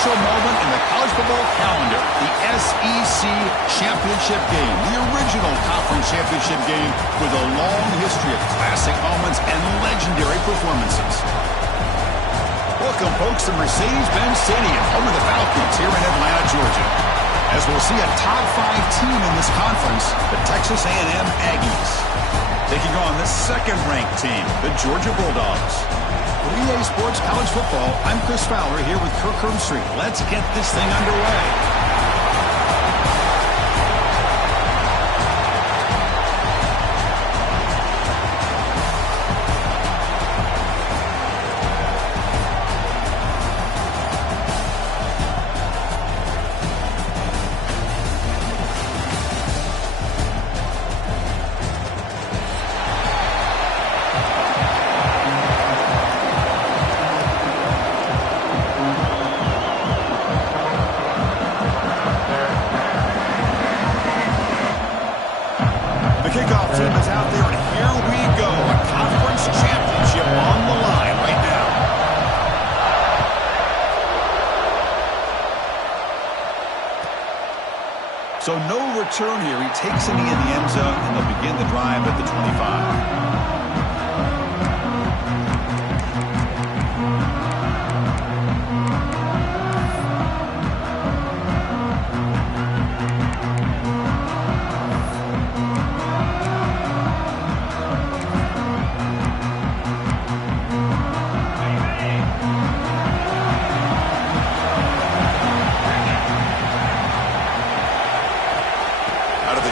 crucial moment in the college football calendar, the SEC Championship game, the original conference championship game with a long history of classic moments and legendary performances. Welcome, folks, to Mercedes-Benz Stadium, home of the Falcons here in Atlanta, Georgia. As we'll see a top 5 team in this conference, the Texas A&M Aggies, taking on the second-ranked team, the Georgia Bulldogs. For EA Sports College Football, I'm Chris Fowler here with Kirk Herbstreit. Let's get this thing underway. Kickoff team is out there, and here we go. A conference championship on the line right now. So no return here. He takes a knee in the end zone, and they'll begin the drive at the 25.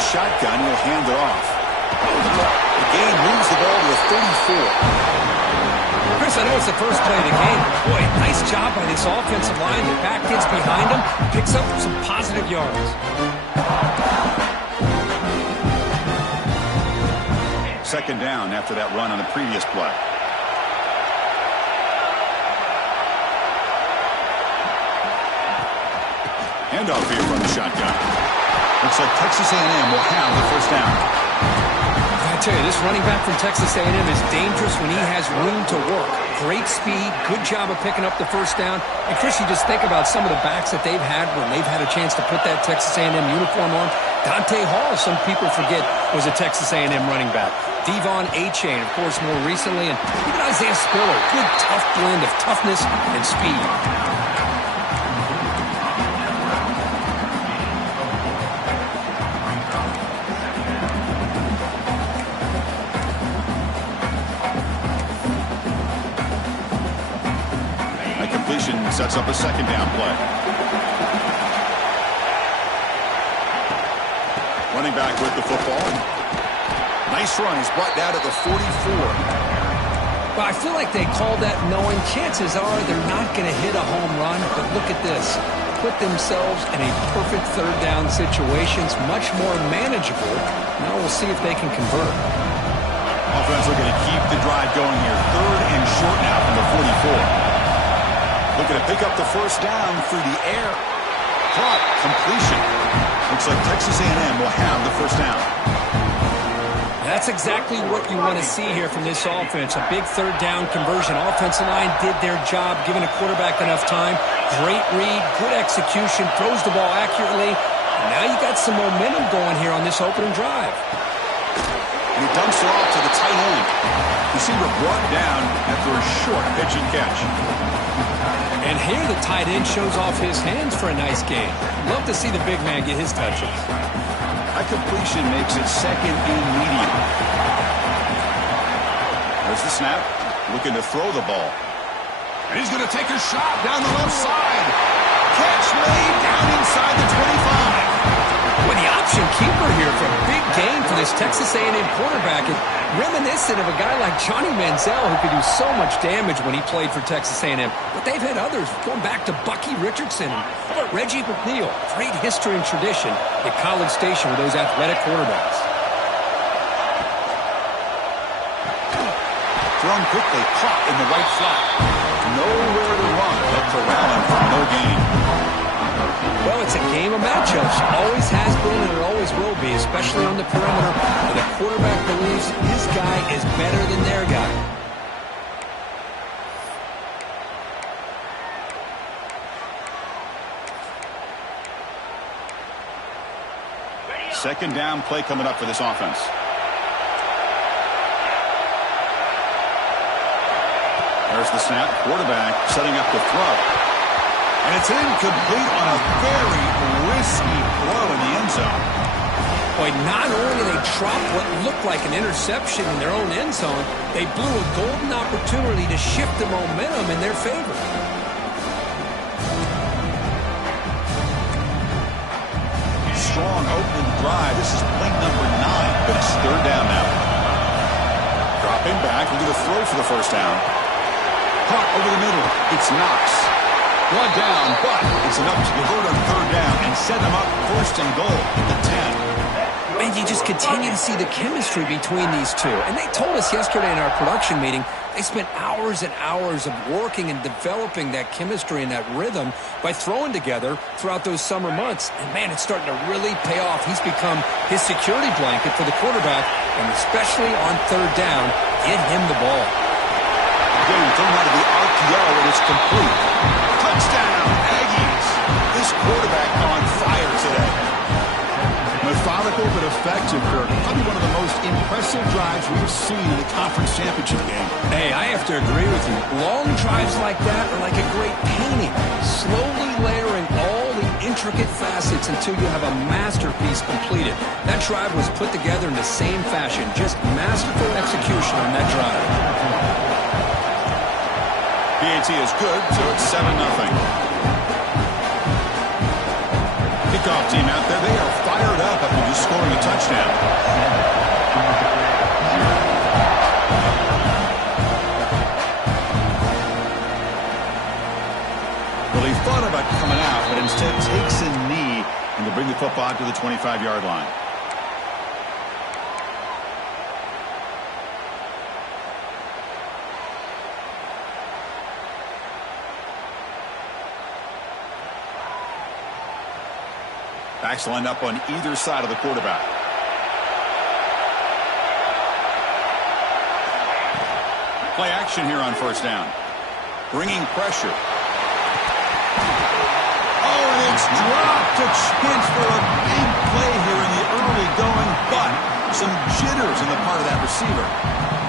Shotgun, he'll hand it off. The game moves the ball to the 34. Chris, I know it's the first play of the game. Boy, nice job by this offensive line. The back gets behind him, picks up some positive yards. Second down after that run on the previous play. Handoff here from the shotgun. Looks like Texas A&M will have the first down. I tell you, this running back from Texas A&M is dangerous when he has room to work. Great speed, good job of picking up the first down. And Chris, you just think about some of the backs that they've had when they've had a chance to put that Texas A&M uniform on. Dante Hall, some people forget, was a Texas A&M running back. Devon Achane, of course, more recently. And even Isaiah Spiller, good tough blend of toughness and speed. Sets up a second down play. Running back with the football. Nice run. He's brought down to the 44. Well, I feel like they call that knowing chances are they're not going to hit a home run. But look at this. Put themselves in a perfect third down situation. It's much more manageable. Now we'll see if they can convert. Offense looking to keep the drive going here. Third and short now from the 44. Looking to pick up the first down through the air. Caught. Completion. Looks like Texas A&M will have the first down. That's exactly what you want to see here from this offense. A big third down conversion. Offensive line did their job, giving a quarterback enough time. Great read, good execution, throws the ball accurately. And now you got some momentum going here on this opening drive. And he dumps it off to the tight end. Receiver brought down after a short pitch and catch. And here the tight end shows off his hands for a nice game. Love to see the big man get his touches. A completion makes it second and medium. There's the snap. Looking to throw the ball. And he's going to take a shot down the left side. Catch made down inside the 25. Well, the option keeper here for a big game for this Texas A&M quarterback. And reminiscent of a guy like Johnny Manziel who could do so much damage when he played for Texas A&M. But they've had others going back to Bucky Richardson and Reggie McNeil. Great history and tradition at College Station with those athletic quarterbacks. Thrown quickly, caught in the right flat. Nowhere to run, but corralling for no gain. Well, it's a game of matchups. Always has been and it always will be, especially on the perimeter. And the quarterback believes his guy is better than their guy. Second down play coming up for this offense. There's the snap. Quarterback setting up the throw. And it's incomplete on a very risky throw in the end zone. Boy, not only did they drop what looked like an interception in their own end zone, they blew a golden opportunity to shift the momentum in their favor. Strong opening drive. This is play number 9, but it's third down now. Dropping back, we'll do the throw for the first down. Caught over the middle. It's Knox. One down, but it's enough to convert on third down and set them up first and goal at the 10. And you just continue to see the chemistry between these two. And they told us yesterday in our production meeting, they spent hours and hours of working and developing that chemistry and that rhythm by throwing together throughout those summer months. And, man, it's starting to really pay off. He's become his security blanket for the quarterback, and especially on third down, get him the ball. Getting thrown out of the RPO, and it's complete. Touchdown, Aggies. This quarterback on fire today. Methodical but effective, Kirk. Probably one of the most impressive drives we've seen in the conference championship game. Hey, I have to agree with you. Long drives like that are like a great painting. Slowly layering all the intricate facets until you have a masterpiece completed. That drive was put together in the same fashion. Just masterful execution on that drive. PAT is good, so it's 7-0. Kickoff team out there, they are fired up after just scoring a touchdown. Well, he thought about coming out, but instead takes a knee and to bring the football to the 25-yard line. Backs lined up on either side of the quarterback. Play action here on first down. Bringing pressure. Oh, and it's dropped. A chance for a big play here in the early going, but some jitters on the part of that receiver.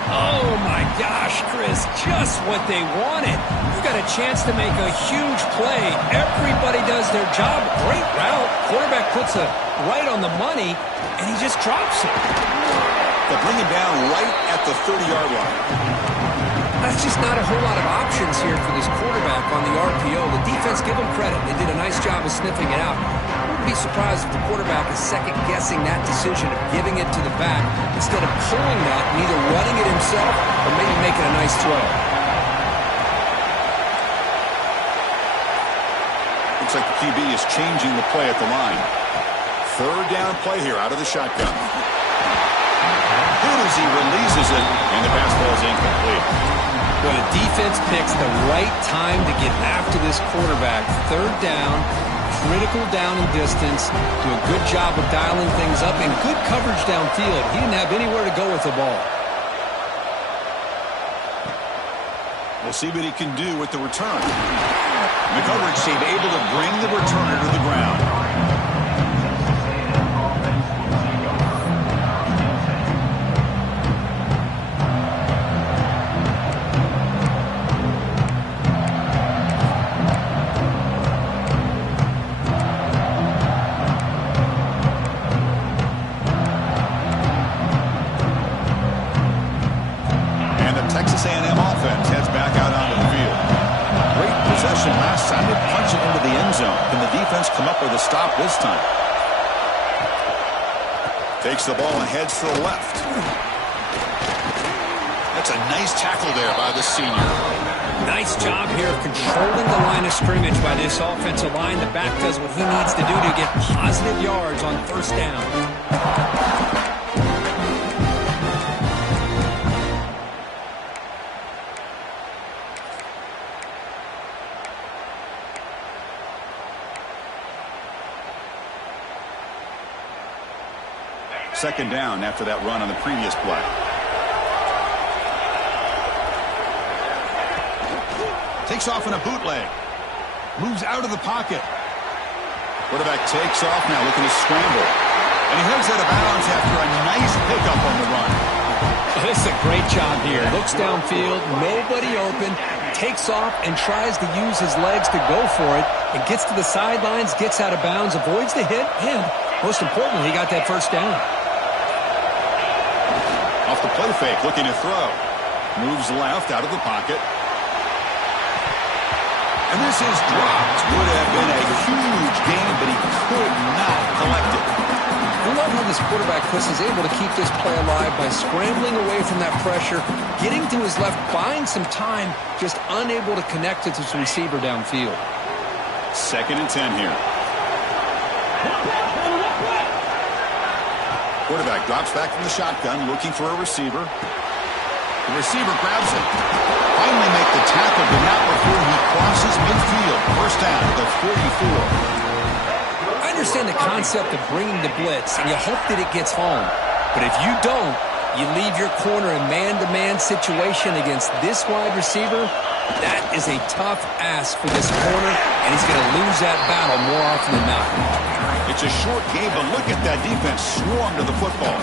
Oh, my gosh, Chris, just what they wanted. You got a chance to make a huge play. Everybody does their job. Great route. Quarterback puts it right on the money, and he just drops it. They bring him down right at the 30-yard line. That's just not a whole lot of options here for this quarterback on the RPO. The defense, give them credit. They did a nice job of sniffing it out. I wouldn't be surprised if the quarterback is second-guessing that decision of giving it to the back instead of pulling that and either running it himself or maybe making a nice throw. Looks like the QB is changing the play at the line. Third down play here out of the shotgun. Good as he releases it, and the pass ball is incomplete. Well, the defense picks the right time to get after this quarterback. Third down, critical down and distance. Do a good job of dialing things up and good coverage downfield. He didn't have anywhere to go with the ball. We'll see what he can do with the return. The coverage team able to bring the returner to the ground. Texas A&M offense heads back out onto the field. Great possession last time. They punch it into the end zone. Can the defense come up with a stop this time? Takes the ball and heads to the left. That's a nice tackle there by the senior. Nice job here of controlling the line of scrimmage by this offensive line. The back does what he needs to do to get positive yards on first down. Second down after that run on the previous play. Takes off in a bootleg. Moves out of the pocket. Quarterback takes off now, looking to scramble. And he heads out of bounds after a nice pickup on the run. This is a great job here. Looks downfield, nobody open, takes off and tries to use his legs to go for it, and gets to the sidelines, gets out of bounds, avoids the hit, and most importantly, he got that first down. Off the play fake, looking to throw. Moves left out of the pocket. And this is dropped. Would have been a huge gain, but he could not collect it. I love how this quarterback, Chris, is able to keep this play alive by scrambling away from that pressure, getting to his left, buying some time, just unable to connect to his receiver downfield. 2nd and 10 here. Quarterback drops back from the shotgun, looking for a receiver. The receiver grabs it. Finally make the tackle, but not before he crosses midfield. First down at the 44. I understand the concept of bringing the blitz, and you hope that it gets home. But if you don't, you leave your corner in man-to-man situation against this wide receiver. That is a tough ask for this corner, and he's going to lose that battle more often than not. It's a short game, but look at that defense swarm to the football.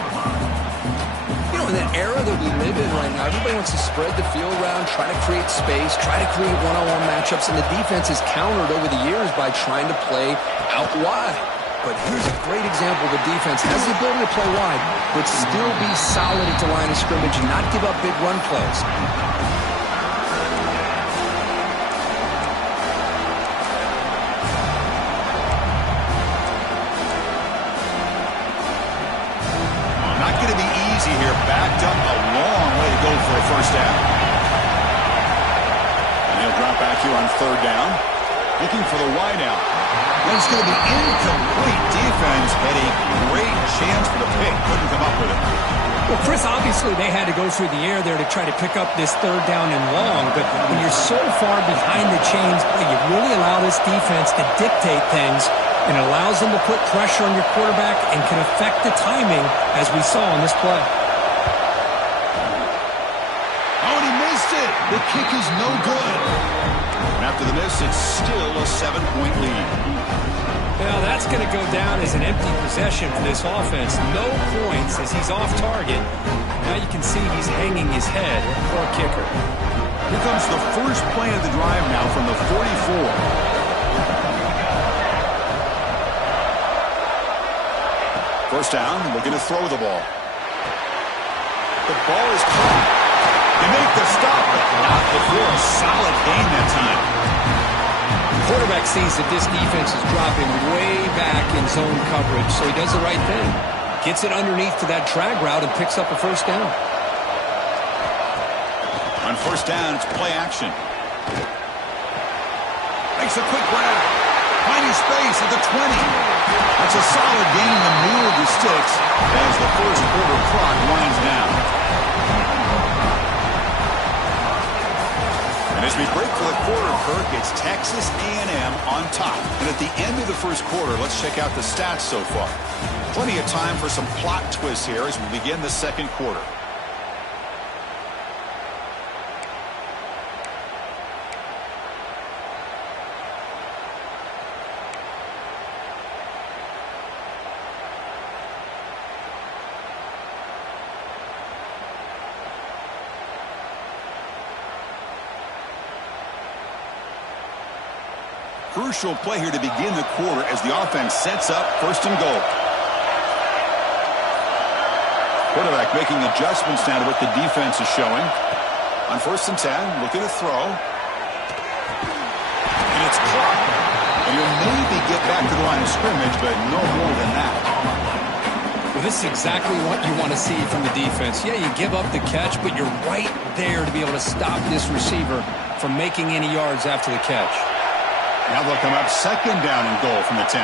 You know, in that era that we live in right now, everybody wants to spread the field around, try to create space, try to create one-on-one matchups, and the defense has countered over the years by trying to play out wide. But here's a great example. The defense has the ability to play wide, but still be solid at the line of scrimmage and not give up big run plays. Here, backed up a long way to go for a first down. And he'll drop back here on 3rd down. Looking for the wide out. And it's going to be incomplete. Defense had a great chance for the pick. Couldn't come up with it. Well, Chris, obviously they had to go through the air there to try to pick up this 3rd down and long. But when you're so far behind the chains, you really allow this defense to dictate things. And it allows them to put pressure on your quarterback and can affect the timing, as we saw on this play. Oh, and he missed it. The kick is no good. And after the miss, it's still a 7-point lead. Well, that's going to go down as an empty possession for this offense. No points as he's off target. Now you can see he's hanging his head. Poor kicker. Here comes the first play of the drive now from the 44. First down, looking to throw the ball. The ball is caught. They make the stop, but not before a solid gain that time. The quarterback sees that this defense is dropping way back in zone coverage, so he does the right thing. Gets it underneath to that drag route and picks up a first down. On first down, it's play action. Makes a quick grab. Finding space at the 20. That's a solid gain in the middle of the sticks as the first quarter clock winds down. And as we break for the quarter, Kirk, it's Texas A&M on top. And at the end of the first quarter, let's check out the stats so far. Plenty of time for some plot twists here as we begin the second quarter. Crucial play here to begin the quarter as the offense sets up 1st and goal. Quarterback making adjustments now to what the defense is showing. On 1st and 10, looking to throw. And it's caught. And he'll maybe get back to the line of scrimmage, but no more than that. Well, this is exactly what you want to see from the defense. Yeah, you give up the catch, but you're right there to be able to stop this receiver from making any yards after the catch. Now they'll come up 2nd down and goal from the 10.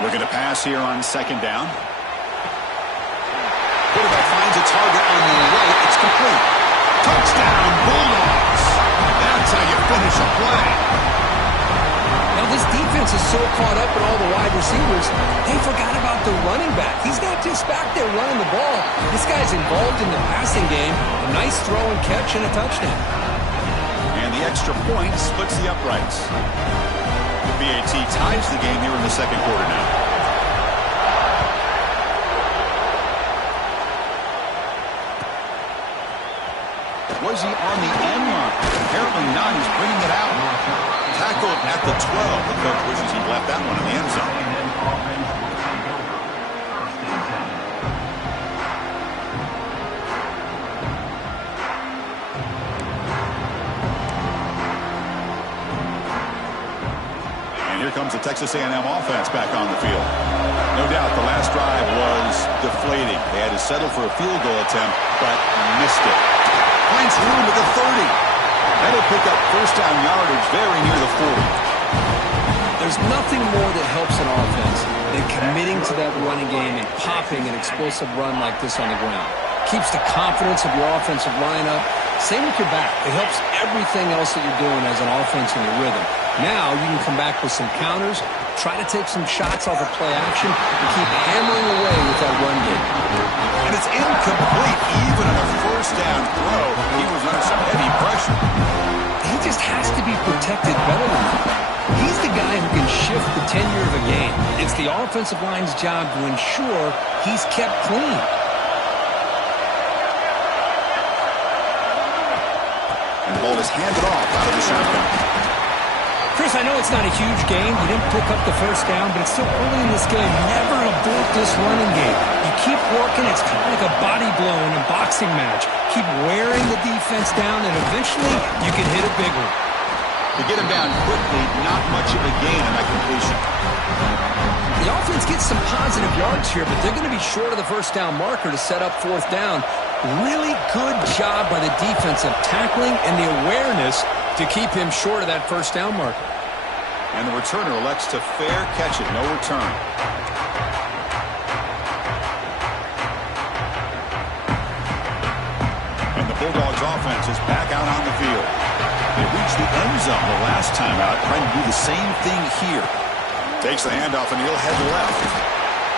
Looking to pass here on 2nd down. Quarterback finds a target on the right. It's complete. Touchdown, Bulldogs. That's how you finish a play. Now this defense is so caught up in all the wide receivers, they forgot about the running back. He's not just back there running the ball. This guy's involved in the passing game. A nice throw and catch and a touchdown. And the extra point splits the uprights. The BAT ties the game here in the second quarter now. Was he on the end line? Apparently not. He's bringing it out. Tackled at the 12. The coach wishes he left that one in the end zone. And here comes the Texas A&M offense back on the field. No doubt the last drive was deflating. They had to settle for a field goal attempt, but missed it. Finds room at the 30. That'll pick up first down yardage very near the 40. There's nothing more that helps an offense than committing to that running game and popping an explosive run like this on the ground. Keeps the confidence of your offensive lineup. Same with your back. It helps everything else that you're doing as an offense in your rhythm. Now you can come back with some counters, try to take some shots off of play action, and keep hammering away with that run game. And it's incomplete even on a first down throw. He was under some heavy pressure. He just has to be protected better than that. He's the guy who can shift the tenure of a game. It's the offensive line's job to ensure he's kept clean. And the ball is handed off out of the shotgun. Chris, I know it's not a huge game. You didn't pick up the first down, but it's still early in this game. Never abort this running game. You keep working. It's kind of like a body blow in a boxing match. Keep wearing the defense down, and eventually you can hit a big one. To get him down quickly, not much of a gain on that completion. The offense gets some positive yards here, but they're going to be short of the first down marker to set up fourth down. Really good job by the defense of tackling and the awareness to keep him short of that first down marker. And the returner elects to fair catch it, no return. And the Bulldogs offense is back out on the field. They reached the end zone the last time out, trying to do the same thing here. Takes the handoff and he'll head left.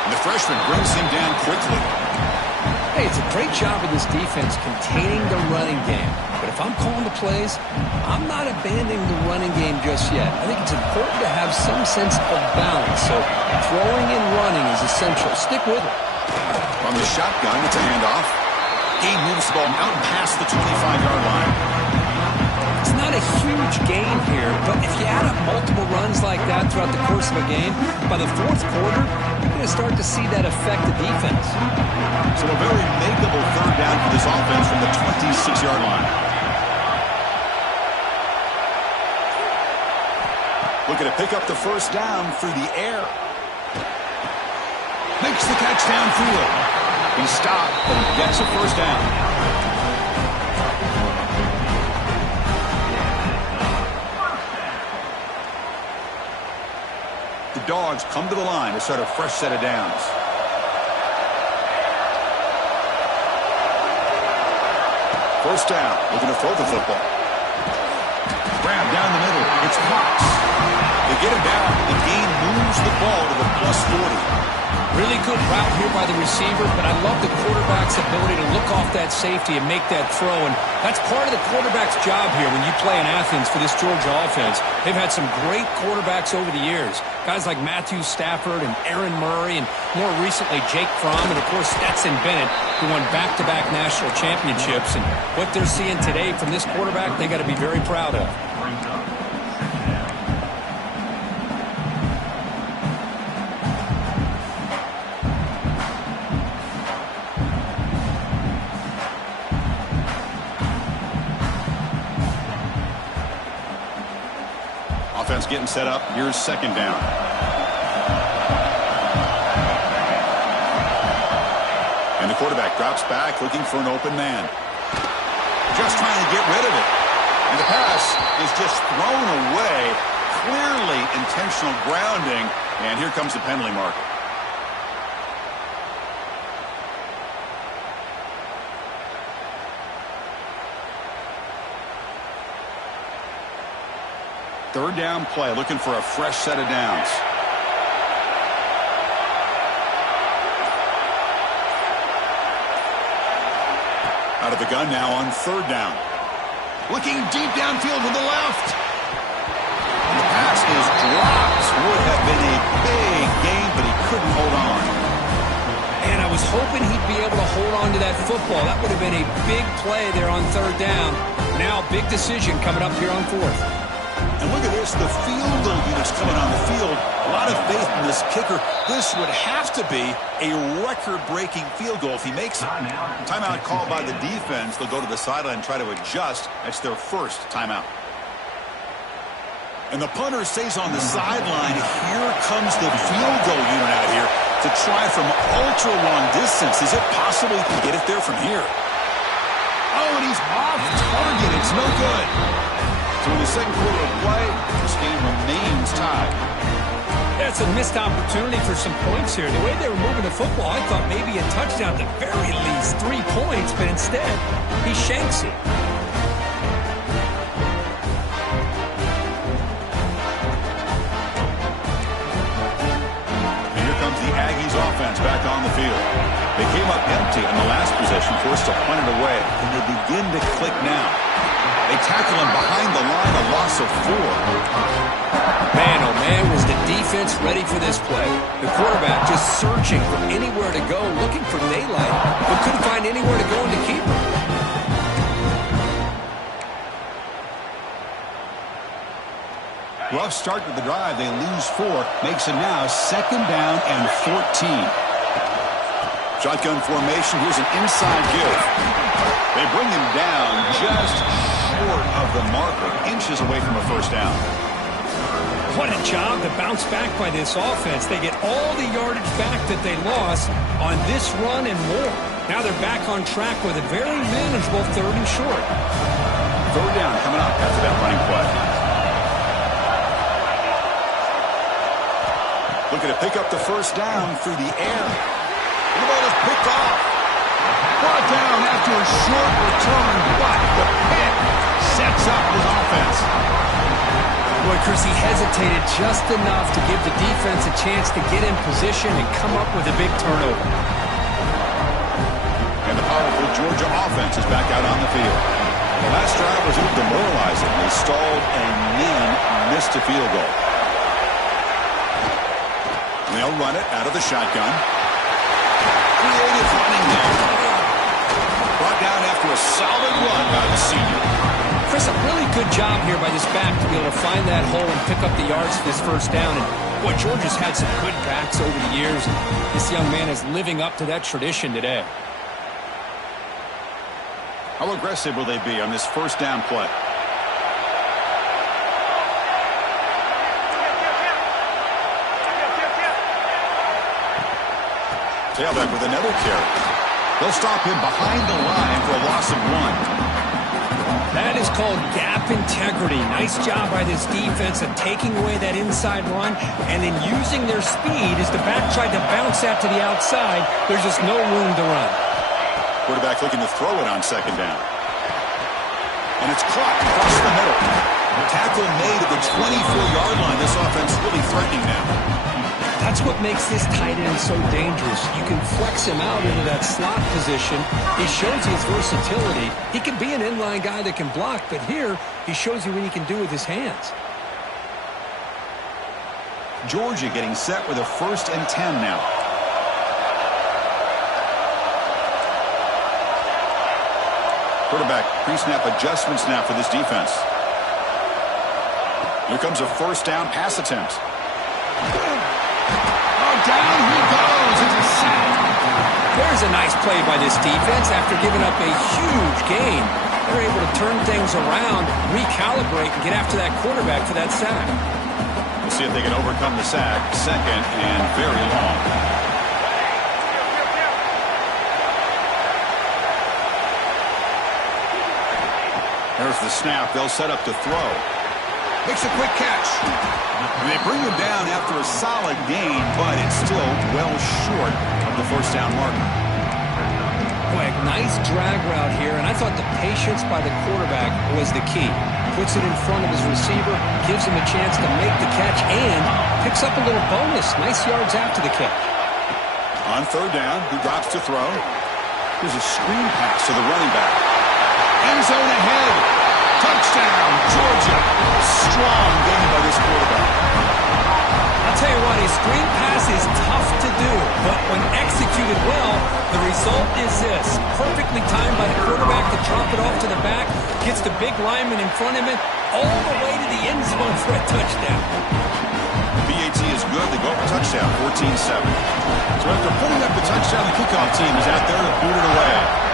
And the freshman brings him down quickly. Hey, it's a great job of this defense containing the running game. But if I'm calling the plays, I'm not abandoning the running game just yet. I think it's important to have some sense of balance. So throwing and running is essential. Stick with it. From the shotgun, it's a handoff. Gain moves the ball out past the 25-yard line. It's not a huge gain here, but if you add up multiple runs like that throughout the course of a game, by the fourth quarter, you're going to start to see that affect the defense. So a very makeable third down for this offense from the 26-yard line. Looking to pick up the first down through the air. Makes the catch downfield. He stopped, but he gets a first down. The Dogs come to the line to start a fresh set of downs. First down, looking to throw the football. Grab down the middle. It's Cox. They get him down. The gain moves the ball to the +40. Really good route here by the receiver, but I love the quarterback's ability to look off that safety and make that throw. And that's part of the quarterback's job here when you play in Athens for this Georgia offense. They've had some great quarterbacks over the years. Guys like Matthew Stafford and Aaron Murray, and more recently Jake Fromm, and of course Stetson Bennett, who won back-to-back national championships. And what they're seeing today from this quarterback, they got to be very proud of. Offense getting set up. Here's second down. And the quarterback drops back looking for an open man. Just trying to get rid of it. And the pass is just thrown away. Clearly intentional grounding. And here comes the penalty marker. Third down play, looking for a fresh set of downs. Out of the gun now on third down. Looking deep downfield to the left. And the pass is dropped. Would have been a big gain, but he couldn't hold on. And I was hoping he'd be able to hold on to that football. That would have been a big play there on third down. Now, big decision coming up here on fourth. And look at this, the field goal units coming on the field. A lot of faith in this kicker. This would have to be a record-breaking field goal if he makes it. Timeout called by the defense. They'll go to the sideline and try to adjust. That's their first timeout. And the punter stays on the sideline. Here comes the field goal unit out here to try from ultra-long distance. Is it possible he can get it there from here? Oh, and he's off target. It's no good. So in the second quarter of play, this game remains tied. That's a missed opportunity for some points here. The way they were moving the football, I thought maybe a touchdown, at the very least 3 points, but instead, he shanks it. And here comes the Aggies offense back on the field. They came up empty in the last possession, forced to punt it away, and they begin to click now. They tackle him behind the line, a loss of 4. Man, oh man, was the defense ready for this play. The quarterback just searching for anywhere to go, looking for daylight, but couldn't find anywhere to go and to keep him. Rough start to the drive. They lose 4. Makes it now 2nd down and 14. Shotgun formation. Here's an inside give. They bring him down just short of the marker, inches away from a first down. What a job to bounce back by this offense. They get all the yardage back that they lost on this run and more. Now they're back on track with a very manageable 3rd and short. 3rd down coming up after that running play. Looking to pick up the first down through the air. And the ball is picked off. Brought down after a short return, but the pick sets up his offense. Boy, Chris, he hesitated just enough to give the defense a chance to get in position and come up with a big turnover. And the powerful Georgia offense is back out on the field. The last drive was a little demoralizing. They stalled and then missed a field goal. And they'll run it out of the shotgun. Creative running there. Brought down after a solid run by the senior. Chris, a really good job here by this back to be able to find that hole and pick up the yards for this first down. And boy, Georgia's had some good backs over the years, and this young man is living up to that tradition today. How aggressive will they be on this first down play? Tailback with another carry. They'll stop him behind the line for a loss of 1. That is called gap integrity. Nice job by this defense of taking away that inside run and then using their speed as the back tried to bounce that to the outside. There's just no room to run. Quarterback looking to throw it on 2nd down. And it's caught across the middle. Tackle made at the 24-yard line. This offense really threatening now. That's what makes this tight end so dangerous. You can flex him out into that slot position. He shows his versatility. He can be an inline guy that can block, but here he shows you what he can do with his hands. Georgia getting set with a 1st and 10 now. Quarterback pre-snap adjustments now for this defense. Here comes a first down pass attempt. Down he goes. It's a sack. There's a nice play by this defense after giving up a huge gain. They're able to turn things around, recalibrate, and get after that quarterback for that sack. We'll see if they can overcome the sack. 2nd and very long. There's the snap. They'll set up to throw. Makes a quick catch. And they bring him down after a solid gain, but it's still well short of the first down marker. Boy, a nice drag route here, and I thought the patience by the quarterback was the key. Puts it in front of his receiver, gives him a chance to make the catch, and picks up a little bonus. Nice yards after the catch. On 3rd down, he drops to throw. There's a screen pass to the running back. End zone ahead. Touchdown, Georgia. Strong game by this quarterback. I'll tell you what, a screen pass is tough to do, but when executed well, the result is this. Perfectly timed by the quarterback to drop it off to the back, gets the big lineman in front of him, all the way to the end zone for a touchdown. BAT is good. They go for touchdown, 14-7. So after putting up the touchdown, the kickoff team is out there to boot it away.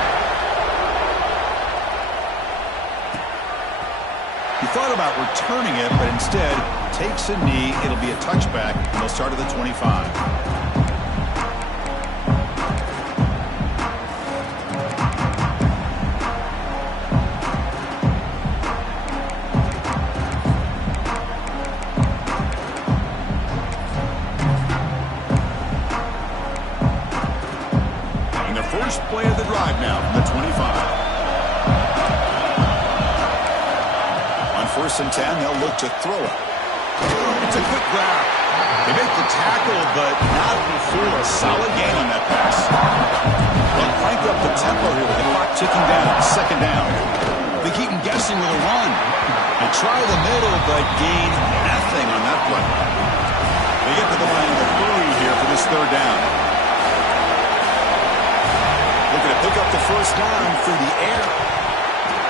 He thought about returning it, but instead takes a knee. It'll be a touchback, and they'll start at the 25. First play of the drive now from the 25. On 1st and 10, they'll look to throw it. It's a quick grab. They make the tackle, but not before a solid gain on that pass. They'll crank up the tempo here with the clock ticking down. 2nd down. They keep them guessing with a run. They try the middle, but gain nothing on that play. They get to the line in a hurry here for this 3rd down. Looking to pick up the 1st down through the air.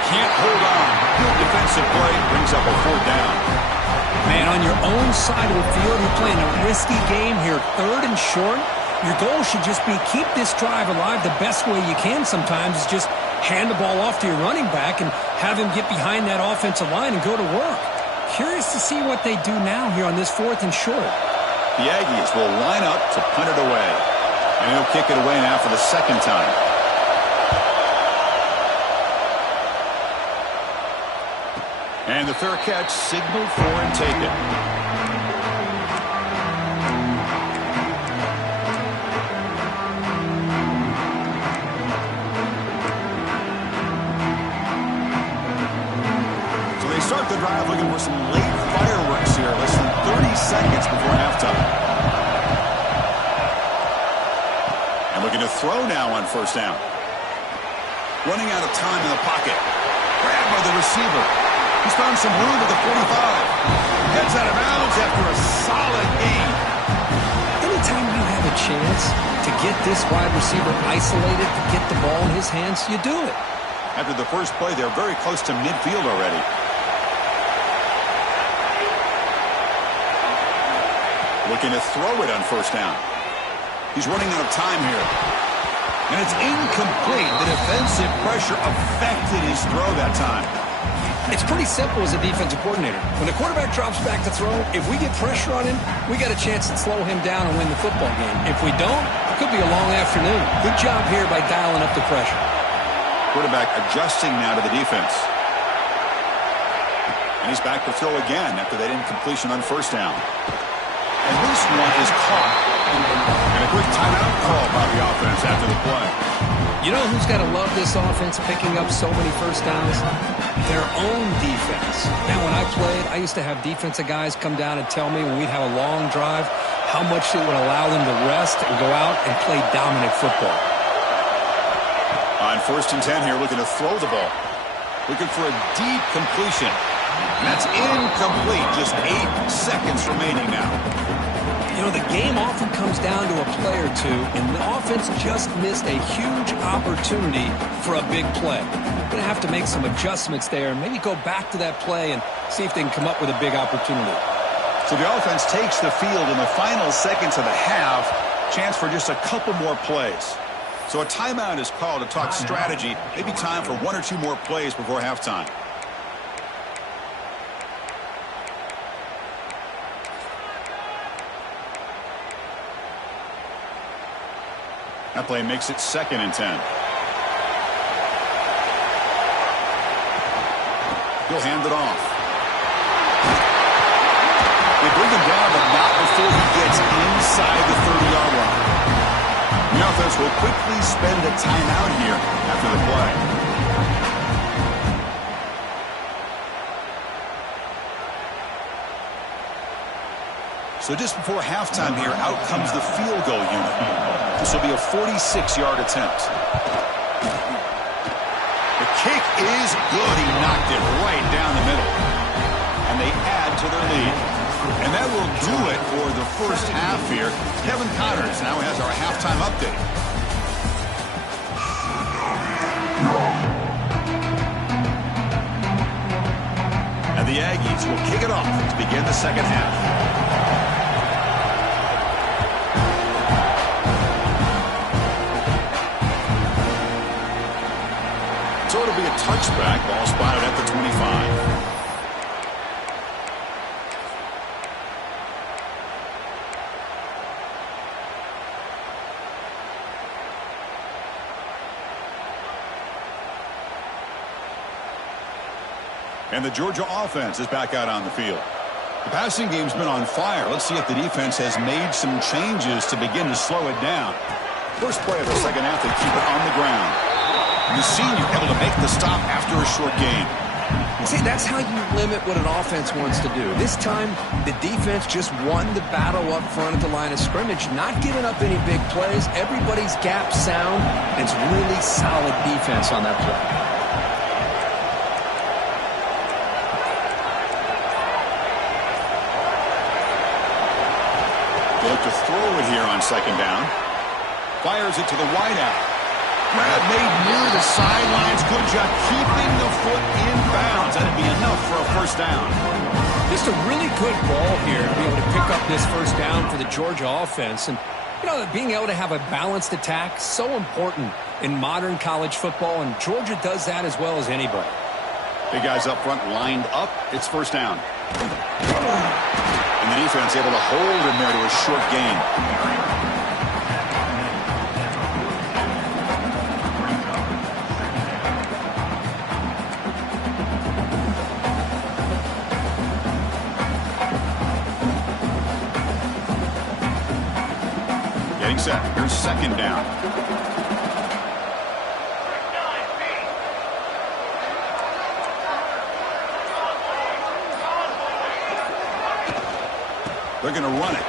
Can't hold on. Good defensive play. Brings up a 4th down. Man, on your own side of the field, you're playing a risky game here. 3rd and short. Your goal should just be keep this drive alive the best way you can sometimes is just hand the ball off to your running back and have him get behind that offensive line and go to work. Curious to see what they do now here on this 4th and short. The Aggies will line up to punt it away. And he'll kick it away now for the 2nd time. And the fair catch signaled for and taken. So they start the drive looking for some late fireworks here. Less than 30 seconds before halftime. And looking to throw now on 1st down. Running out of time in the pocket. Grabbed by the receiver. He's found some room at the 45. Heads out of bounds after a solid gain. Anytime you have a chance to get this wide receiver isolated, to get the ball in his hands, you do it. After the first play, they're very close to midfield already. Looking to throw it on 1st down. He's running out of time here. And it's incomplete. The defensive pressure affected his throw that time. It's pretty simple as a defensive coordinator. When the quarterback drops back to throw, if we get pressure on him, we got a chance to slow him down and win the football game. If we don't, it could be a long afternoon. Good job here by dialing up the pressure. Quarterback adjusting now to the defense. And he's back to throw again after that incompletion on 1st down. And this one is caught. And a quick timeout call by the offense after the play. You know who's got to love this offense picking up so many 1st downs? Their own defense. Man, when I played, I used to have defensive guys come down and tell me when we'd have a long drive how much it would allow them to rest and go out and play dominant football. On 1st and 10 here, looking to throw the ball. Looking for a deep completion. And that's incomplete. Just 8 seconds remaining now. You know, the game often comes down to a play or two, and the offense just missed a huge opportunity for a big play. Going to have to make some adjustments there and maybe go back to that play and see if they can come up with a big opportunity. So the offense takes the field in the final seconds of the half. Chance for just a couple more plays. So a timeout is called to talk strategy. Maybe time for 1 or 2 more plays before halftime. That play makes it 2nd and 10. He'll hand it off. They bring him down, but not before he gets inside the 30-yard line. The offense will quickly spend a timeout here after the play. So just before halftime here, out comes the field goal unit. This will be a 46-yard attempt. The kick is good. He knocked it right down the middle. And they add to their lead. And that will do it for the first half here. Kevin Connors now has our halftime update. And the Aggies will kick it off to begin the second half. So it'll be a touchback, ball spotted at the 25. And the Georgia offense is back out on the field. The passing game's been on fire. Let's see if the defense has made some changes to begin to slow it down. First play of the second half, they keep it on the ground. The senior able to make the stop after a short gain. See, that's how you limit what an offense wants to do. This time, the defense just won the battle up front at the line of scrimmage, not giving up any big plays. Everybody's gap sound, and it's really solid defense on that play. To throw it here on second down. Fires it to the wideout. Grab made near the sidelines. Good job keeping the foot in bounds. That'd be enough for a first down. Just a really good ball here to be able to pick up this first down for the Georgia offense. And, you know, being able to have a balanced attack, so important in modern college football, and Georgia does that as well as anybody. Big guys up front lined up. It's first down. And the defense able to hold him there to a short gain. Getting set. Here's second down. They're going to run it.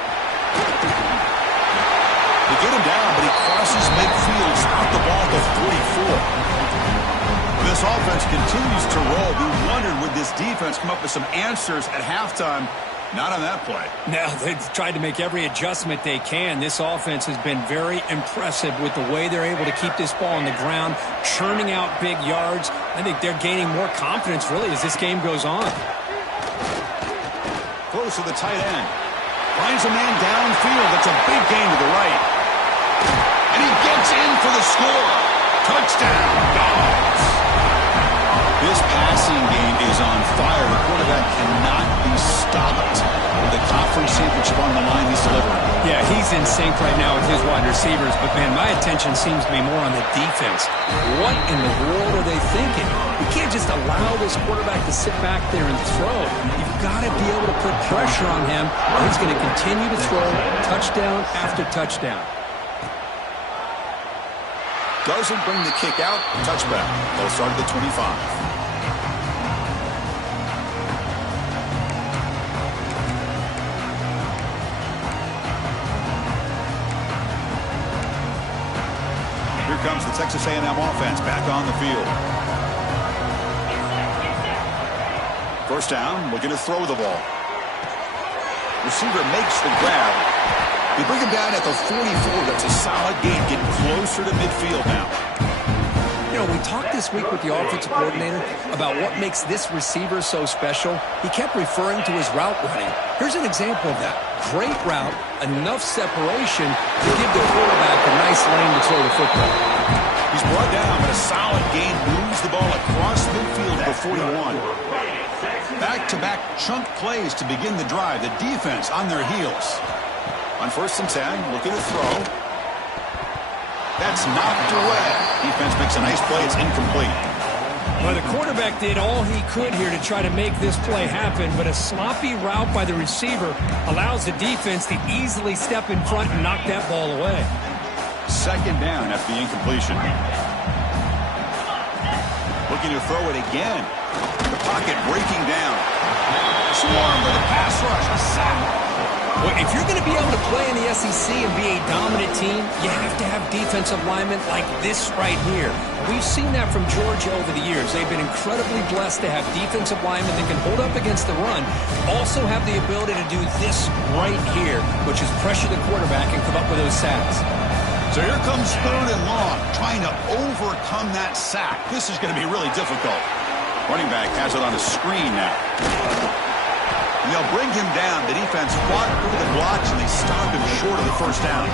They get him down, but he crosses midfield, stopped the ball at the 44. This offense continues to roll. We wondered, would this defense come up with some answers at halftime? Not on that play. No, they've tried to make every adjustment they can. This offense has been very impressive with the way they're able to keep this ball on the ground, churning out big yards. I think they're gaining more confidence, really, as this game goes on. Close to the tight end. Finds a man downfield. That's a big gain to the right. And he gets in for the score. Touchdown, Dogs. This passing game is on fire. The quarterback cannot be stopped. With the conference championship on the line, he's delivering. Yeah, he's in sync right now with his wide receivers. But, man, my attention seems to be more on the defense. What in the world are they thinking? You can't just allow this quarterback to sit back there and throw. You've got to be able to put pressure on him, or he's going to continue to throw touchdown after touchdown. Doesn't bring the kick out. Touchback. They'll start at the 25. Here comes the Texas A&M offense back on the field. First down, looking to throw the ball. Receiver makes the grab. They bring him down at the 44. That's a solid gain. Getting closer to midfield now. You know, we talked this week with the offensive coordinator about what makes this receiver so special. He kept referring to his route running. Here's an example of that. Great route, enough separation to give the quarterback a nice lane to throw the football. He's brought down, but a solid gain moves the ball across midfield to the 41. Back-to-back chunk plays to begin the drive. The defense on their heels. On 1st and 10, looking to throw. That's knocked away. Defense makes a nice play. It's incomplete. Well, the quarterback did all he could here to try to make this play happen, but a sloppy route by the receiver allows the defense to easily step in front and knock that ball away. Second down after the incompletion. Looking to throw it again. The pocket breaking down. Swarm with a pass rush. A sack. Well, if you're going to be able to play in the SEC and be a dominant team, you have to have defensive linemen like this right here. We've seen that from Georgia over the years. They've been incredibly blessed to have defensive linemen that can hold up against the run, also have the ability to do this right here, which is pressure the quarterback and come up with those sacks. So here comes 3rd and long, trying to overcome that sack. This is going to be really difficult. Running back has it on a screen now. And they'll bring him down. The defense fought through the blocks, and they stopped him short of the first down.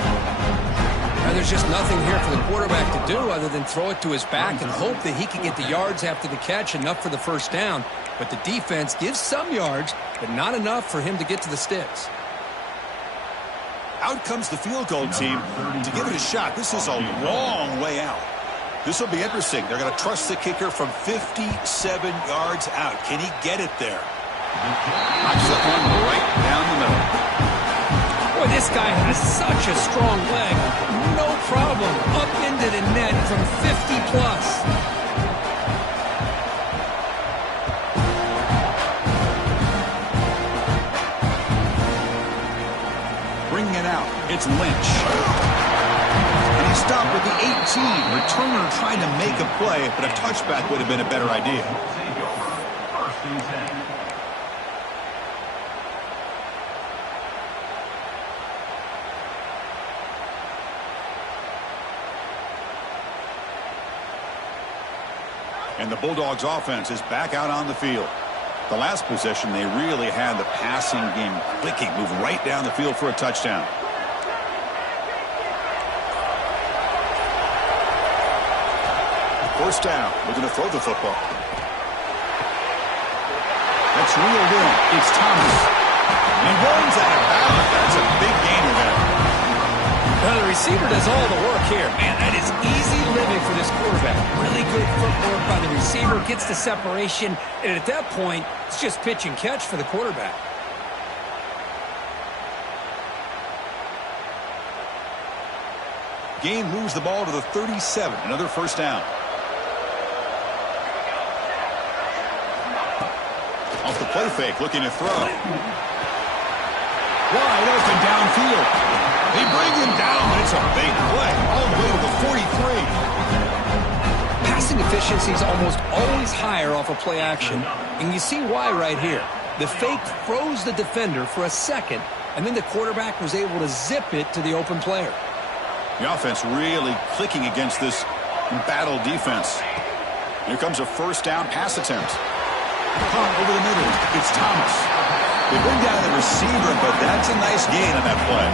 Now, there's just nothing here for the quarterback to do other than throw it to his back and hope that he can get the yards after the catch, enough for the first down. But the defense gives some yards, but not enough for him to get to the sticks. Out comes the field goal team to give it a shot. This is a long way out. This will be interesting. They're going to trust the kicker from 57 yards out. Can he get it there? Knocks that one right down the middle. Boy, this guy has such a strong leg. No problem. Up into the net from 50-plus. Bringing it out. It's Lynch. And he stopped with the 18. Returner trying to make a play, but a touchback would have been a better idea. And the Bulldogs offense is back out on the field. The last possession, they really had the passing game clicking, moved right down the field for a touchdown. First down, we're going to throw the football. That's reeled in. It's Thomas. And he runs out of bounds. That's a big gainer there. Well, the receiver does all the work here. Man, that is easy living for this quarterback. Really good footwork by the receiver, gets the separation, and at that point, it's just pitch and catch for the quarterback. Gain moves the ball to the 37. Another first down. Off the play fake, looking to throw. Wide open downfield. They bring him down, but it's a big play. All the way to the 43. Passing efficiency is almost always higher off of play action, and you see why right here. The fake froze the defender for a second, and then the quarterback was able to zip it to the open player. The offense really clicking against this battle defense. Here comes a first down pass attempt. Punt over the middle. It's Thomas. They bring down the receiver, but that's a nice gain on that play.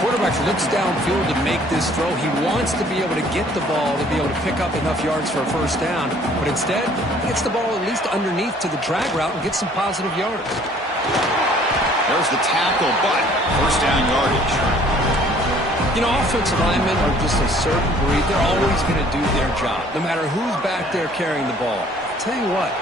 Quarterback looks downfield to make this throw. He wants to be able to get the ball to be able to pick up enough yards for a first down, but instead, he gets the ball at least underneath to the drag route and gets some positive yardage. There's the tackle, but first down yardage. You know, offensive linemen are just a certain breed. They're always going to do their job, no matter who's back there carrying the ball. I'll tell you what,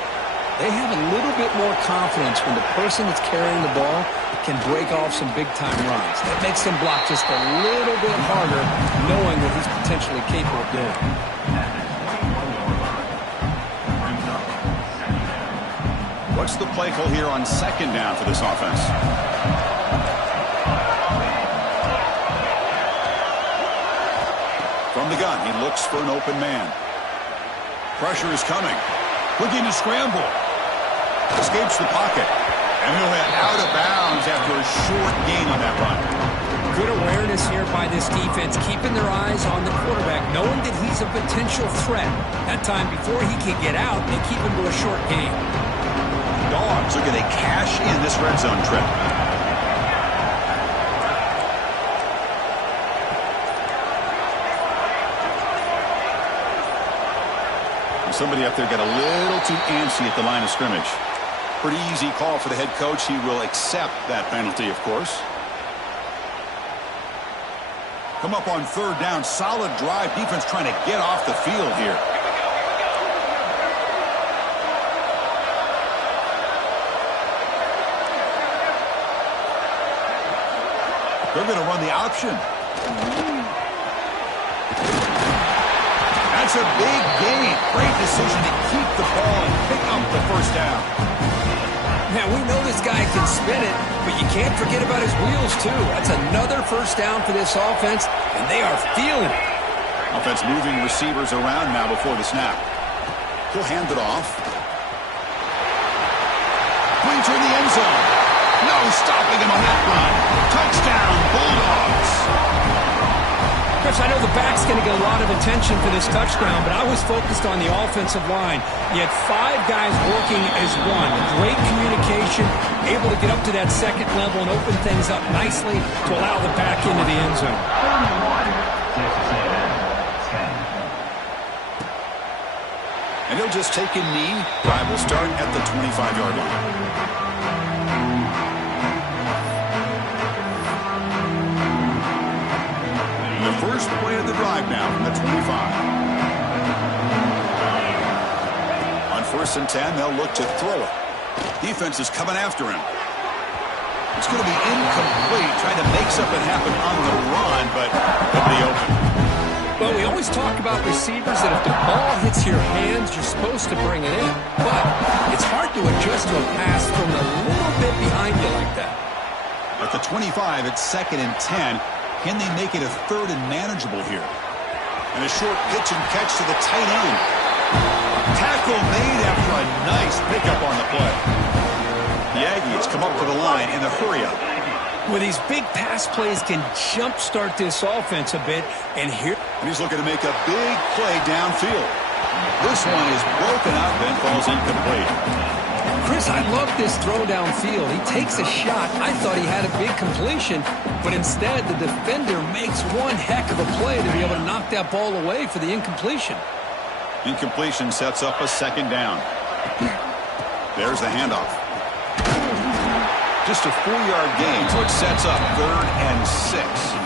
they have a little bit more confidence when the person that's carrying the ball can break off some big-time runs. That makes them block just a little bit harder, knowing what he's potentially capable of doing. What's the play call here on second down for this offense? From the gun, he looks for an open man. Pressure is coming. Looking to scramble. Escapes the pocket. And he'll head out of bounds after a short gain on that run. Good awareness here by this defense, keeping their eyes on the quarterback, knowing that he's a potential threat. That time, before he can get out, they keep him to a short gain. Dogs are going to cash in this red zone trip. Somebody up there got a little too antsy at the line of scrimmage. Pretty easy call for the head coach. He will accept that penalty, of course. Come up on third down. Solid drive. Defense trying to get off the field here. They're going to run the option. That's a big gain. Great decision to keep the ball and pick up the first down. Man, we know this guy can spin it, but you can't forget about his wheels, too. That's another first down for this offense, and they are feeling it. Offense moving receivers around now before the snap. He'll hand it off. Pointer in the end zone. No stopping him on that run. Touchdown, Bulldogs. Chris, I know the back's going to get a lot of attention for this touchdown, but I was focused on the offensive line. You had 5 guys working as one. Great communication, able to get up to that second level and open things up nicely to allow the back into the end zone. And he'll just take a knee. Drive will start at the 25-yard line. The first play of the drive now from the 25. On 1st and 10, they'll look to throw it. Defense is coming after him. It's going to be incomplete, trying to make something happen on the run, but nobody open. Well, we always talk about receivers that if the ball hits your hands, you're supposed to bring it in. But it's hard to adjust to a pass from a little bit behind you like that. At the 25, it's 2nd and 10. Can they make it a 3rd and manageable here? And a short pitch and catch to the tight end. Tackle made after a nice pickup on the play. The Aggies come up to the line in the hurry-up. Well, these big pass plays can jumpstart this offense a bit. And he's looking to make a big play downfield. This one is broken up and falls incomplete. Chris, I love this throw downfield. He takes a shot. I thought he had a big completion, but instead the defender makes one heck of a play to be able to knock that ball away for the incompletion. Incompletion sets up a 2nd down. There's the handoff. Just a 4-yard gain, so it sets up 3rd and 6.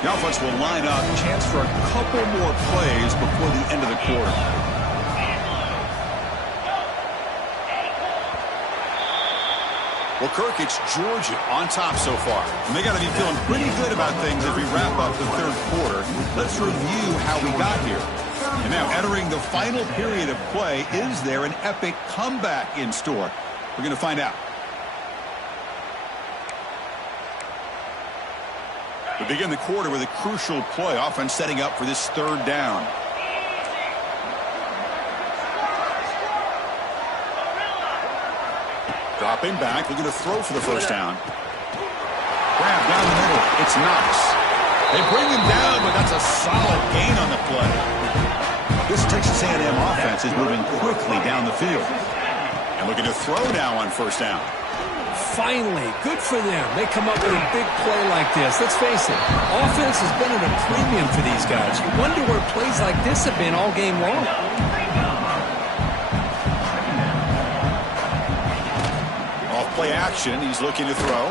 The offense will line up. Chance for a couple more plays before the end of the quarter. Well, Kirk, it's Georgia on top so far. And they got to be feeling pretty good about things as we wrap up the 3rd quarter. Let's review how we got here. And now entering the final period of play, is there an epic comeback in store? We're going to find out. We begin the quarter with a crucial play. Offense setting up for this 3rd down. Dropping back, looking to throw for the 1st down. Grab down the middle. It's Knox. They bring him down, but that's a solid gain on the play. This Texas A&M offense is moving quickly down the field. And looking to throw now on 1st down. Finally, good for them. They come up with a big play like this. Let's face it, offense has been at a premium for these guys. You wonder where plays like this have been all game long. Off play action, he's looking to throw.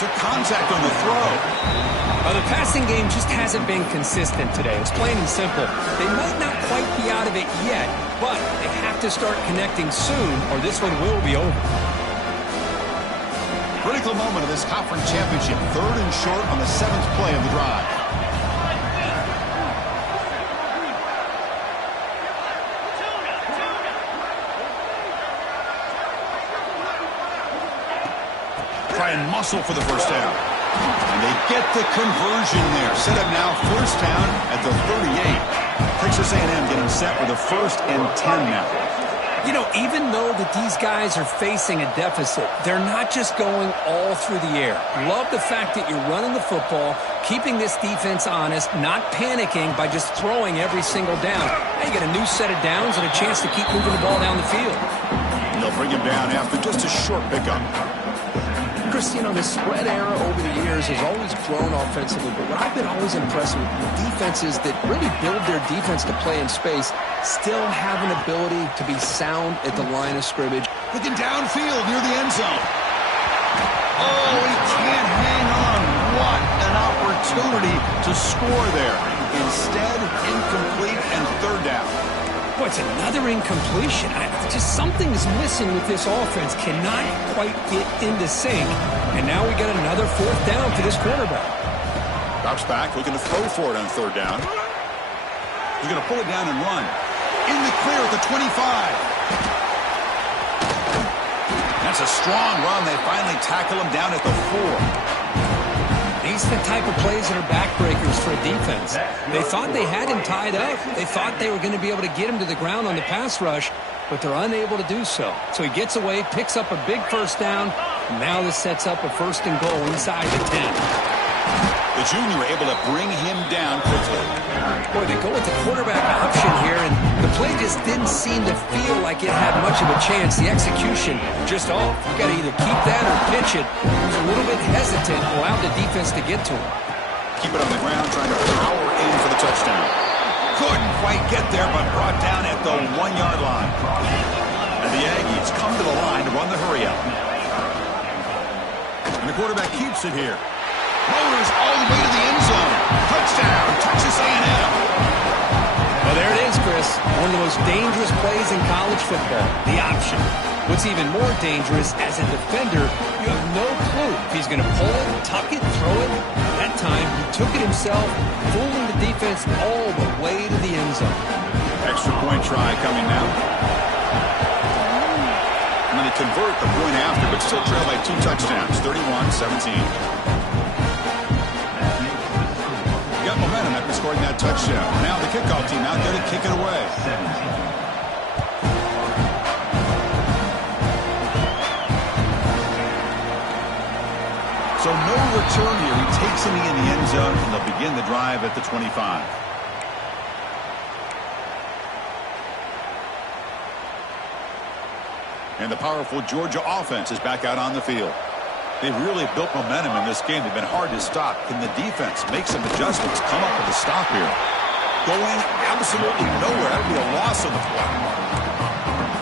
Took contact on the throw. The passing game just hasn't been consistent today. It's plain and simple. They might not quite be out of it yet, but they have to start connecting soon or this one will be over. Critical moment of this conference championship. 3rd and short on the 7th play of the drive. Try and muscle for the 1st down. And they get the conversion there. Set up now 1st down at the 38. Texas A&M getting set with a 1st and 10 now. You know, even though that these guys are facing a deficit, they're not just going all through the air. Love the fact that you're running the football, keeping this defense honest, not panicking by just throwing every single down. Now you get a new set of downs and a chance to keep moving the ball down the field. And they'll bring him down after just a short pickup. Chris, you know, the spread era over the years has always grown offensively, but what I've been always impressed with defenses that really build their defense to play in space still have an ability to be sound at the line of scrimmage. Looking downfield near the end zone. Oh, he can't hang on. What an opportunity to score there. Instead, incomplete and 3rd down. Boy, it's another incompletion. Just something is missing with this offense. Cannot quite get into sync. And now we get another 4th down for this quarterback. Drops back, looking to throw for it on third down. He's going to pull it down and run. In the clear at the 25. That's a strong run. They finally tackle him down at the 4. These are the type of plays that are backbreakers for a defense. They thought they had him tied up. They thought they were going to be able to get him to the ground on the pass rush, but they're unable to do so. So he gets away, picks up a big first down. Now this sets up a first and goal inside the 10. The junior able to bring him down quickly. Boy, they go with the quarterback option here, and the play just didn't seem to feel like it had much of a chance. The execution just off. You got to either keep that or pitch it. He was a little bit hesitant, allowed the defense to get to him. Keep it on the ground, trying to power in for the touchdown. Couldn't quite get there, but brought down at the 1-yard line. And the Aggies come to the line to run the hurry up. And the quarterback keeps it here. Motors all the way to the end zone. Touchdown, Texas A&M. Well, there it is, Chris. One of the most dangerous plays in college football, the option. What's even more dangerous, as a defender, you have no clue if he's going to pull it, tuck it, throw it. That time, he took it himself, fooling the defense all the way to the end zone. Extra point try coming now. I'm going to convert the point after, but still trail by 2 touchdowns, 31-17. Got momentum after scoring that touchdown. Now the kickoff team out there to kick it away. So no return here. He takes him in the end zone, and they'll begin the drive at the 25. And the powerful Georgia offense is back out on the field. They've really built momentum in this game. They've been hard to stop. Can the defense make some adjustments, come up with a stop here? Going absolutely nowhere. That would be a loss on the play.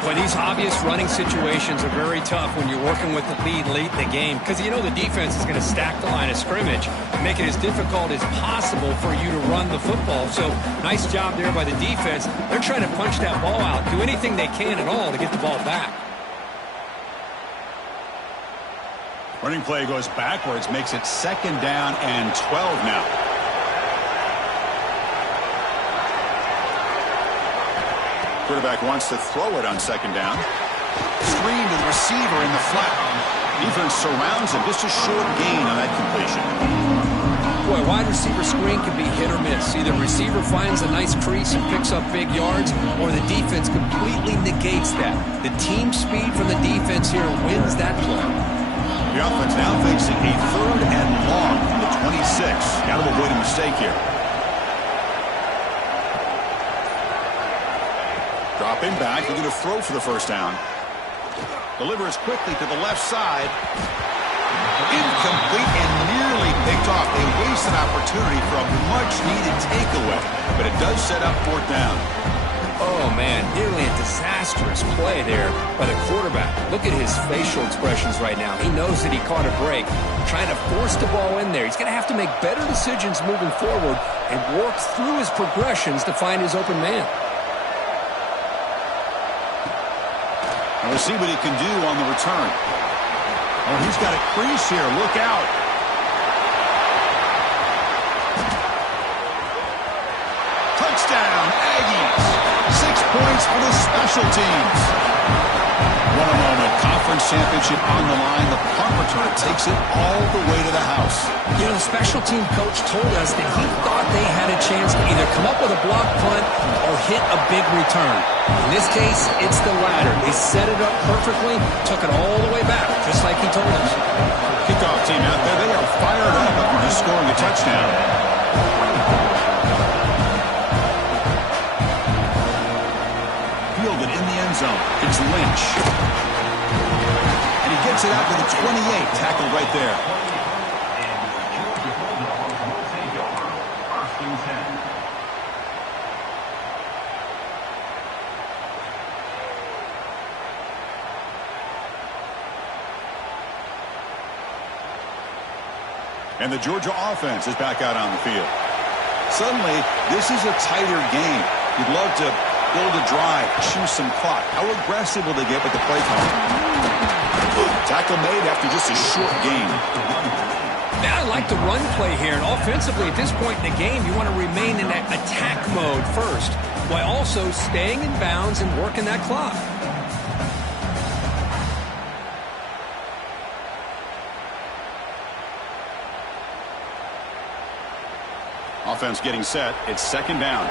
But these obvious running situations are very tough when you're working with the lead late in the game, because you know the defense is going to stack the line of scrimmage and make it as difficult as possible for you to run the football. So nice job there by the defense. They're trying to punch that ball out, do anything they can at all to get the ball back. Running play goes backwards, makes it 2nd down and 12 now. Quarterback wants to throw it on 2nd down. Screen to the receiver in the flat. Defense surrounds him. Just a short gain on that completion. Boy, wide receiver screen can be hit or miss. Either receiver finds a nice crease and picks up big yards, or the defense completely negates that. The team speed from the defense here wins that play. The offense now facing a 3rd and long from the 26. Got to avoid a mistake here. Dropping back, looking to throw for the first down. Delivers quickly to the left side. Incomplete and nearly picked off. They waste an opportunity for a much-needed takeaway, but it does set up 4th down. Oh, man, nearly a disastrous play there by the quarterback. Look at his facial expressions right now. He knows that he caught a break, trying to force the ball in there. He's going to have to make better decisions moving forward and work through his progressions to find his open man. And we'll see what he can do on the return. Oh, he's got a crease here. Look out. Touchdown, Aggies. 6 points for the special teams. What a moment. Conference championship on the line. The punt return takes it all the way to the house. You know, the special team coach told us that he thought they had a chance to either come up with a block punt or hit a big return. In this case, it's the latter. They set it up perfectly, took it all the way back, just like he told us. Kickoff team out there. They are fired up after just scoring a touchdown. Fielded in the end zone. It's Lynch. And he gets it out to the 28. Tackled right there. And the Georgia offense is back out on the field. Suddenly, this is a tighter game. You'd love to build a drive, choose some clock. How aggressive will they get with the play call? Tackle made after just a short gain. Now I like the run play here, and offensively at this point in the game, you want to remain in that attack mode first, while also staying in bounds and working that clock. Offense getting set. It's second down.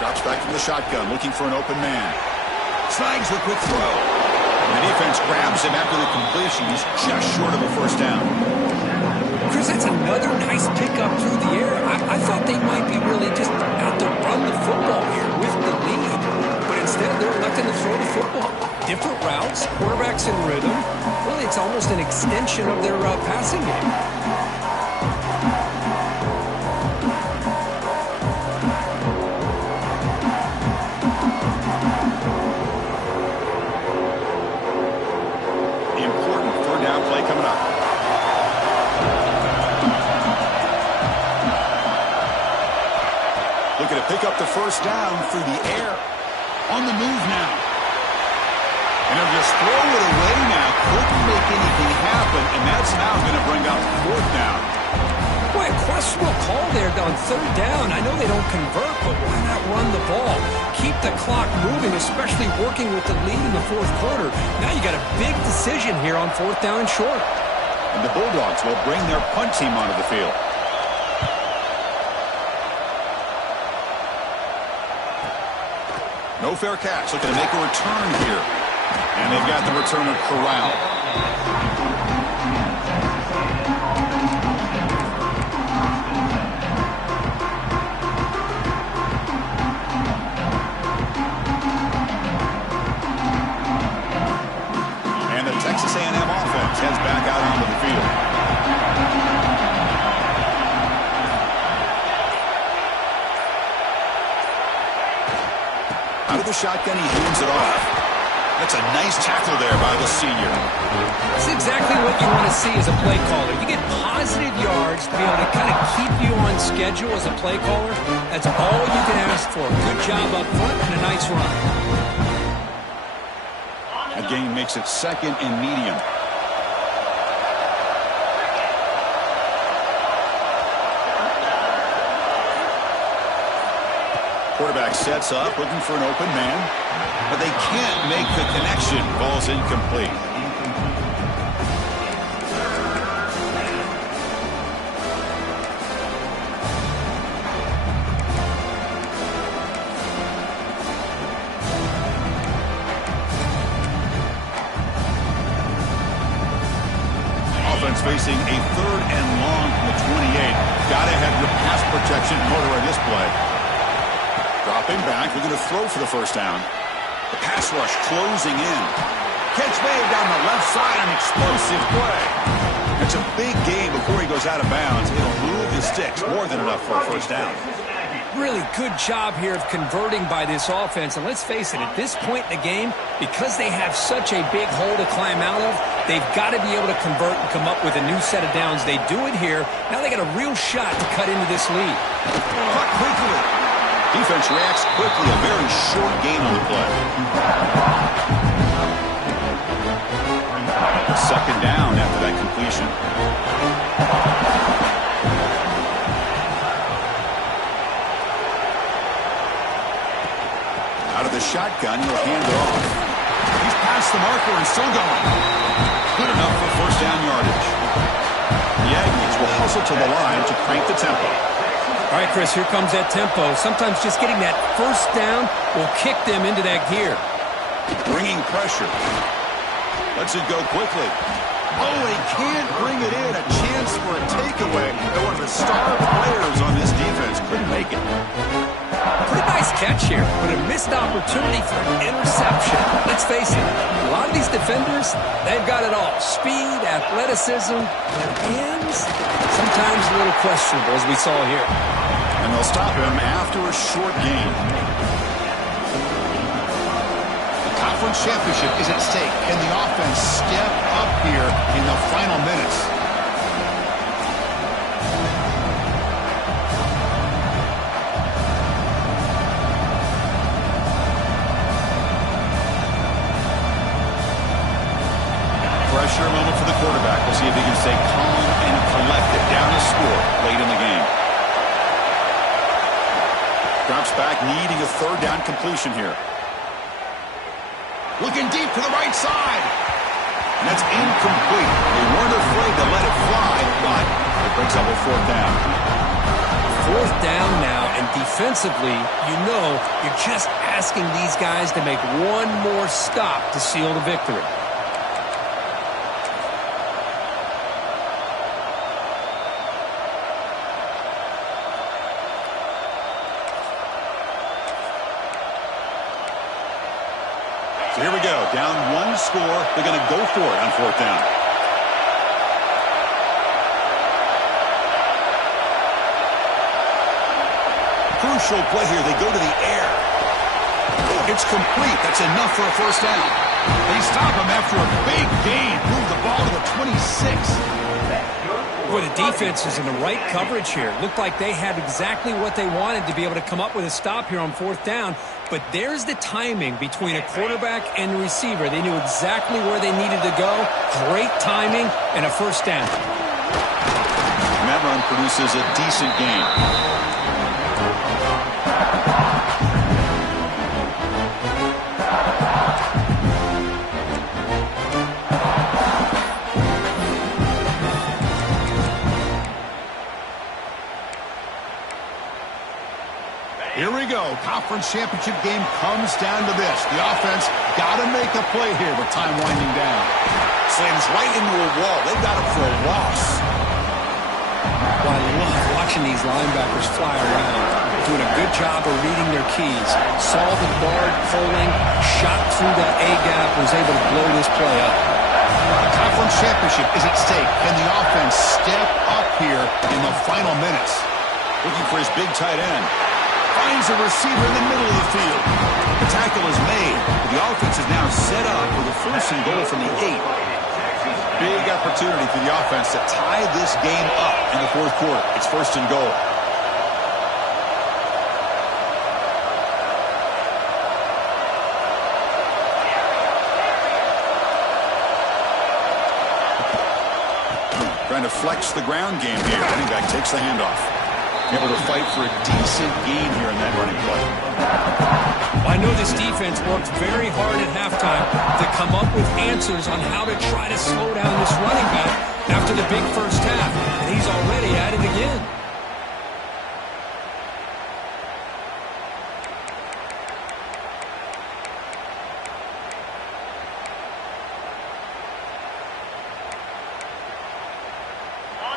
Drops back from the shotgun, looking for an open man. Snags the quick throw. The defense grabs him after the completion. He's just short of a first down. Chris, that's another nice pickup through the air. I thought they might be really just out to run the football here with the lead. But instead, they're electing to throw the football. Different routes, quarterbacks in rhythm. Really, it's almost an extension of their passing game. Pick up the first down through the air. On the move now. And they'll just throw it away now. Couldn't make anything happen, and that's now going to bring up fourth down. Boy, a questionable call there on third down. I know they don't convert, but why not run the ball? Keep the clock moving, especially working with the lead in the fourth quarter. Now you got a big decision here on fourth down and short. And the Bulldogs will bring their punt team onto the field. No fair catch. Looking to make a return here. And they've got the returner corralled. And the Texas A&M offense heads back out onto the field. Out of the shotgun, he hands it off. That's a nice tackle there by the senior. That's exactly what you want to see as a play caller. You get positive yards to be able to kind of keep you on schedule as a play caller. That's all you can ask for. Good job up front and a nice run. A gain makes it second and medium. Quarterback sets up, looking for an open man, but they can't make the connection. Ball's incomplete. Offense facing a third and long from the 28. Gotta have your pass protection in order on this play. Dropping back, we're going to throw for the first down. The pass rush closing in. Catch made down the left side, an explosive play. It's a big game before he goes out of bounds. It'll move the sticks, more than enough for a first down. Really good job here of converting by this offense. And let's face it, at this point in the game, because they have such a big hole to climb out of, they've got to be able to convert and come up with a new set of downs. They do it here. Now they got a real shot to cut into this lead. Cut quickly. Defense reacts quickly. A very short gain on the play. Second down after that completion. Out of the shotgun, he'll hand it off. He's past the marker and still going. Good enough for first down yardage. The Aggies will hustle to the line to crank the tempo. All right, Chris, here comes that tempo. Sometimes just getting that first down will kick them into that gear. Bringing pressure. Lets it go quickly. Oh, they can't bring it in. A chance for a takeaway. They're one of the star players on this defense. Couldn't make it. Pretty nice catch here, but a missed opportunity for an interception. Let's face it, a lot of these defenders, they've got it all. Speed, athleticism, but hands, sometimes a little questionable, as we saw here. And they'll stop him after a short gain. The conference championship is at stake. Can the offense step up here in the final minutes? pressure moment for the quarterback. We'll see if he can stay calm and collected down the score late in the game. Drops back, needing a third down completion here. Looking deep to the right side. And that's incomplete. They weren't afraid to let it fly, but it brings up a fourth down. Fourth down now, and defensively, you know you're just asking these guys to make one more stop to seal the victory. So here we go. Down one score. They're going to go for it on fourth down. Crucial play here. They go to the air. It's complete. That's enough for a first down. They stop him after a big gain. Move the ball to the 26. Boy, the defense is in the right coverage here. Looked like they had exactly what they wanted to be able to come up with a stop here on fourth down. But there's the timing between a quarterback and the receiver. They knew exactly where they needed to go. Great timing and a first down. And that run produces a decent gain. Here we go. Conference championship game comes down to this. The offense got to make a play here with time winding down. Slams right into a wall. They've got him for a loss. Well, I love watching these linebackers fly around. Doing a good job of reading their keys. Saw the guard pulling, shot through that A-gap, was able to blow this play up. The conference championship is at stake. Can the offense step up here in the final minutes? Looking for his big tight end. Finds a receiver in the middle of the field. The tackle is made. The offense is now set up for the first and goal from the 8. Big opportunity for the offense to tie this game up in the fourth quarter. It's first and goal. Trying to flex the ground game here. Running back takes the handoff. Able to fight for a decent gain here in that running play. Well, I know this defense worked very hard at halftime to come up with answers on how to try to slow down this running back after the big first half, and he's already at it again.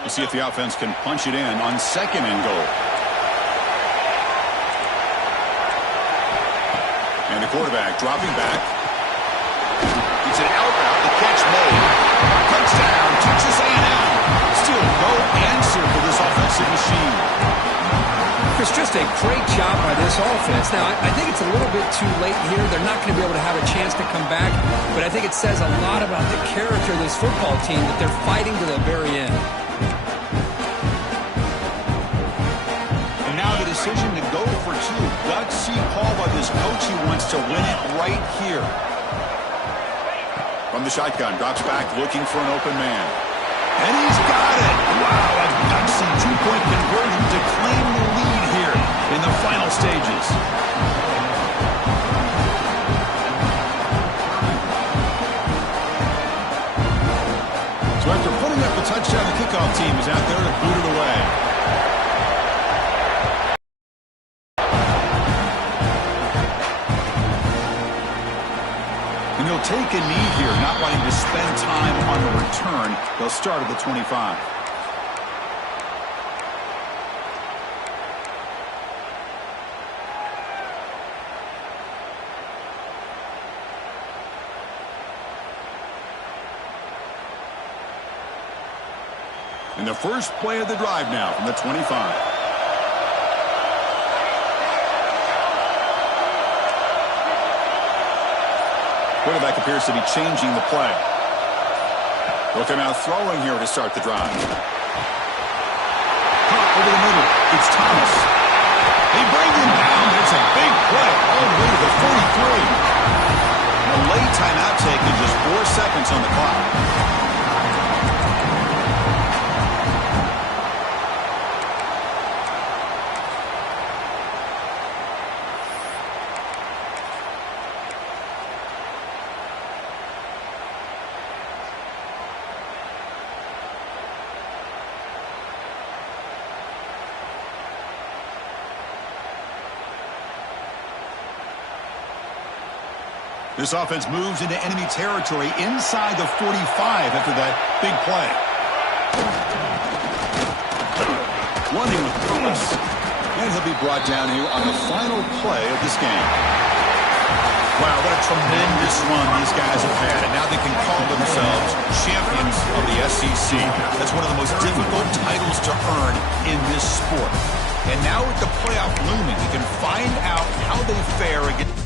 We'll see if the offense can punch it in on second and goal. And the quarterback dropping back. It's an out route. The catch made. Touchdown, Texas A&M. Still no answer for this offensive machine. Chris, just a great job by this offense. Now, I think it's a little bit too late here. They're not going to be able to have a chance to come back, but I think it says a lot about the character of this football team that they're fighting to the very end. Decision to go for two. Gutsy call by this coach. He wants to win it right here. From the shotgun, drops back, looking for an open man. And he's got it. Wow, a gutsy two-point conversion to claim the lead here in the final stages. So after putting up the touchdown, the kickoff team is out there to boot it away. They'll take a knee here, not wanting to spend time on the return. They'll start at the 25. And the first play of the drive now from the 25. Quarterback appears to be changing the play. They'll come out throwing here to start the drive. Caught over the middle. It's Thomas. They bring him down. It's a big play all the way to the 43. A late timeout taken, just 4 seconds on the clock. This offense moves into enemy territory inside the 45 after that big play. Running with purpose. And he'll be brought down here on the final play of this game. Wow, what a tremendous run these guys have had, and now they can call themselves champions of the SEC. That's one of the most difficult titles to earn in this sport. And now with the playoff looming, we can find out how they fare against